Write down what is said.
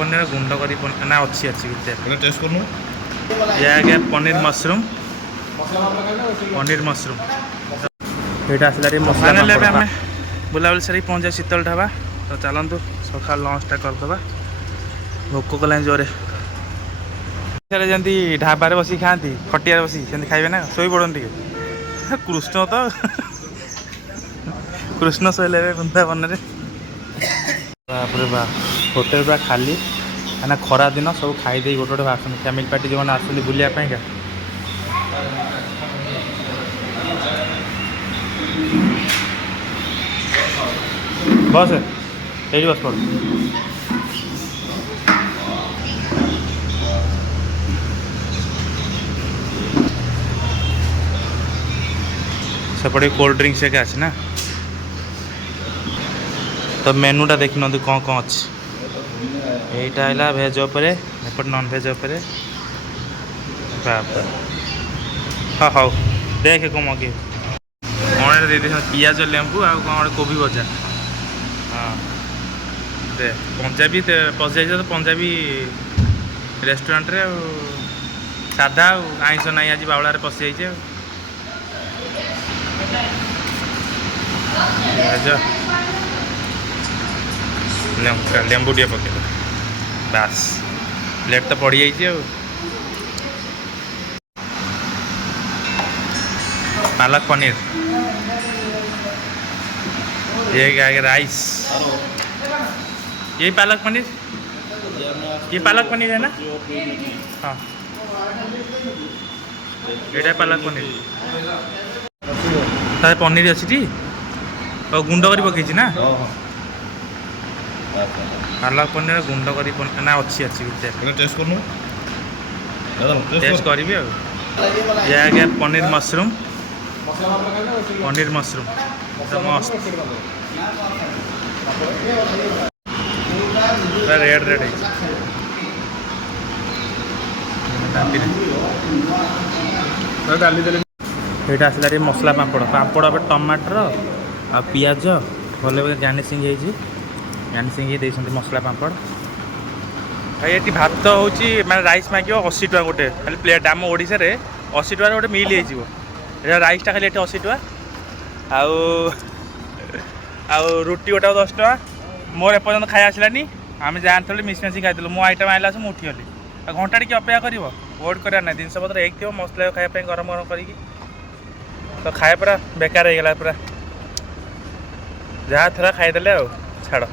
पनीर गुंड करी ना अच्छी अच्छी टेस्ट करूँ ये आ गया पनीर मशरूम ये आसला मसला आम बुलाबुली सारी पहुँचा शीतल ढाबा तो चलतु सका लंचटा करदे भोक कला जोरे जमी ढाबार बस खाती खटिया बस खाइबे ना शोई पड़ती कृष्ण तो कृष्ण शोले वृंदावन बा होटेल पूरा खाली ना खरा दिन सब खाईदे गोटे गोटे आस फैमिली पार्टी जो मैंने आसती बुलापाई बस ये बस पड़ सेपटे कोल्ड ड्रिंक्स एक अच्छे ना तो मेनूटा देखी ना कौन कौन अच्छे यहीटा है भेज उपरे एपट नॉन भेज उपरे हाँ हाँ देखे कौन मगे कौन दे पिज लेंबू आ कौन कोबी भजा हाँ दे पंजाबी पशि तो पंजाबी रेस्टोरेंट रे साधा आईस ना आज बावलार पशि जाइए लेंबू टे पके बास प्लेट तो पड़ जाइए पालक पनीर ये आगे राइस यही पालक पनीर ये पालक पनीर है ना हाँ ये पालक पनीर तार पनीर अच्छी और गुंड कर पकई ना पालक पनीर गुंड कर ना अच्छी अच्छी टेस्ट करूँ टेस्ट करी ये आ गया पनीर मशरूम तो मस्त रेड रेड ये आसला मसला पापड़ पापड़ अब टमाटर आ पिज भले गार्निशिंग गार्निशिंग मसला पापड़ भाई ये भात हूँ मैं राइस मांग 80 टका गोटे खाली प्लेट आम ओडिशा रे 80 टका गोटे मिल हो राइसटा खाली 80 टका आउ रुटी गोटा 10 टका मोर एपर्तन खाई आसलानी आम जानते मिसमिशी खाई मो आइटम आइला मैं उठीगली घंटा टी अपेक्षा कर वेट करार ना जिनस पत्र एक थी मस्त लगे खायापी गरम गरम करी तो खाए पूरा बेकार हो गला पूरा जहाँ थोड़ा खाईदे छाड़